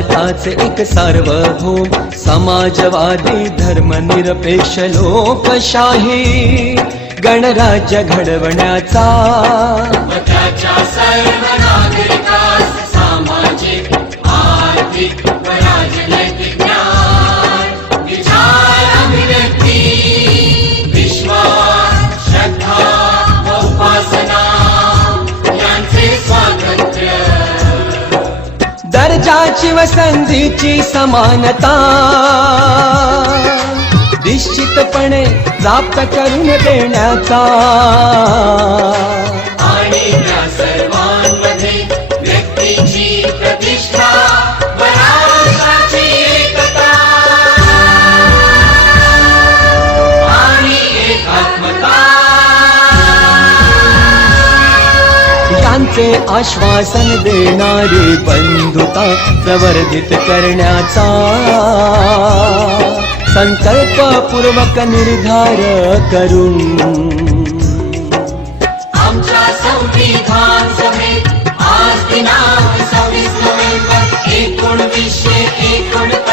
भारताचे एक सार्वभौम समाजवादी धर्मनिरपेक्ष लोकशाही गणराज्य घडवण्याचा त्याच्या सर्व नागरिकास सामाजिक आर्थिक व राजनैतिक ज्ञान विचार अभिव्यक्ती विश्वास श्रद्धा व उपासना यांचे स्वातंत्र्य दर्जाची व संधीची समानता निश्चितपणे प्राप्त करून देण्याचा आणि त्या सर्वांमध्ये व्यक्तीची प्रतिष्ठा व राष्ट्राची एकता आणि एकात्मता यांचे आश्वासन देणारी बंधुता प्रवर्धित करण्याचा संकल्पपूर्वक निर्धार करून आमच्या संविधान सभेत आज दिनांक 26 नोव्हेंबर 1949